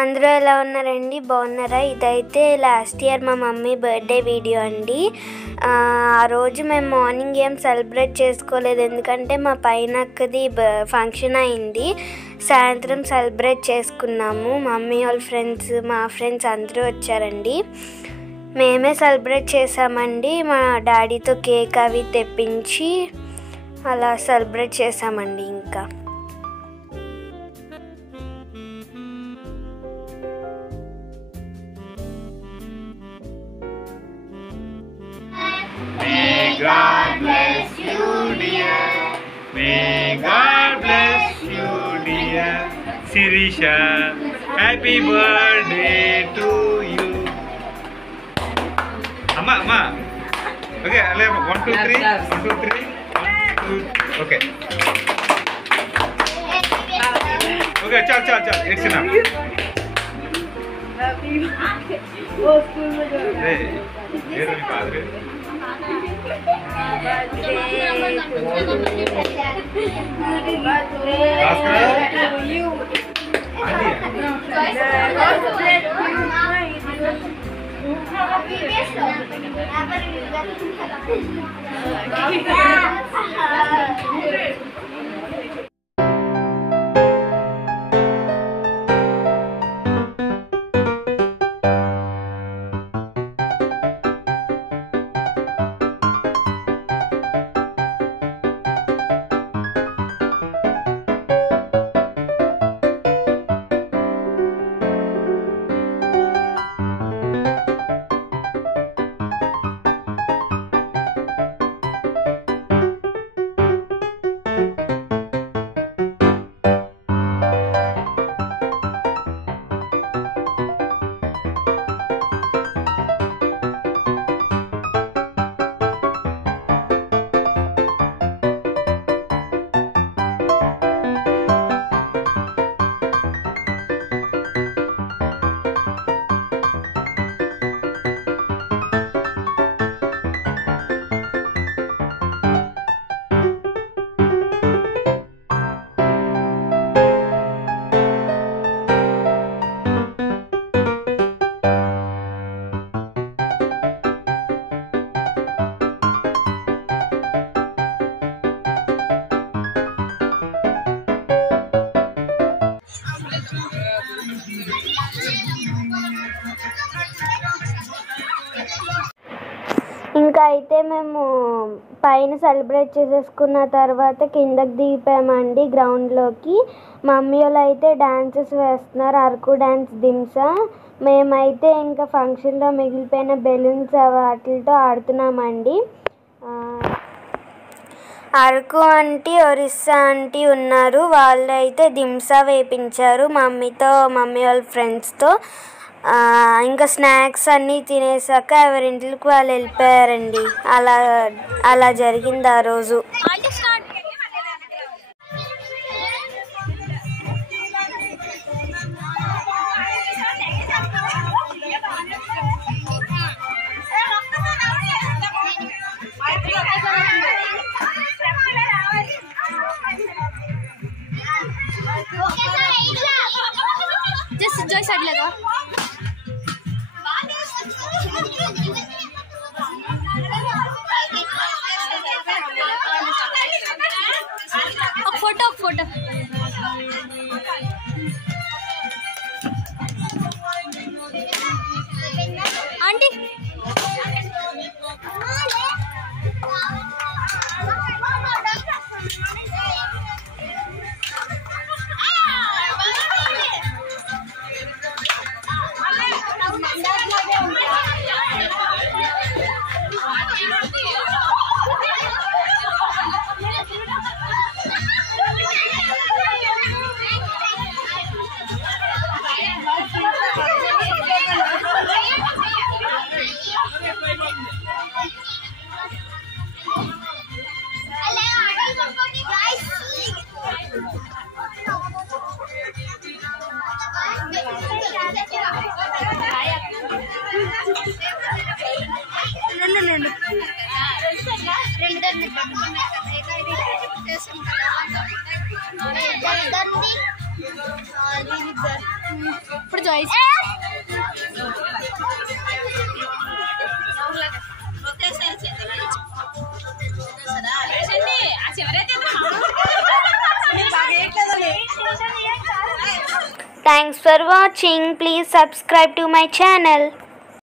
అందరూ ఎలా ఉన్నారండి? బాగున్నారా? ఇదైతే లాస్ట్ ఇయర్ మా మమ్మీ బర్త్డే వీడియో అండి. ఆ రోజు మేము మార్నింగ్ ఏం సెలబ్రేట్ చేసుకోలేదు, ఎందుకంటే మా పైన అక్కది ఫంక్షన్ అయింది. సాయంత్రం సెలబ్రేట్ చేసుకున్నాము. మమ్మీ వాళ్ళ ఫ్రెండ్స్, మా ఫ్రెండ్స్ అందరూ వచ్చారండి. మేమే సెలబ్రేట్ చేసామండి. మా డాడీతో కేక్ అవి తెప్పించి అలా సెలబ్రేట్ చేసామండి. ఇంకా God bless you, dear. May God bless you, dear. Sirisha, happy birthday to you. Amma. Okay, 1, 2, 3. 1, 2, 3. 1, 2. Okay. Okay, chal. It's enough. Happy birthday. Oh, school mein jo. Hey, ye to padre. ఇంకా అయితే మేము పైన celebrate చేసేసుకున్న తర్వాత కిందకి దిగిపోయామండి గ్రౌండ్లోకి. Mummy వాళ్ళు అయితే dances వేస్తున్నారు, అరకు డాన్స్, దింసా. మేమైతే ఇంకా ఫంక్షన్లో మిగిలిపోయిన బెలూన్స్ వాటితో ఆడుతున్నామండి. అరకు ఆంటీ, ఒరిస్సా ఆంటీ ఉన్నారు, వాళ్ళు అయితే దింసా వేయించారు మమ్మీతో, మమ్మీ వాళ్ళ ఫ్రెండ్స్తో. ఇంకా స్నాక్స్ అన్నీ తినేసాక ఎవరింటికి వాళ్ళు వెళ్ళిపోయారండి. అలా జరిగింది ఆ రోజు. फोटो आंटी ఇప్పుడు జాయిస్ Thanks for watching. Please subscribe to my channel.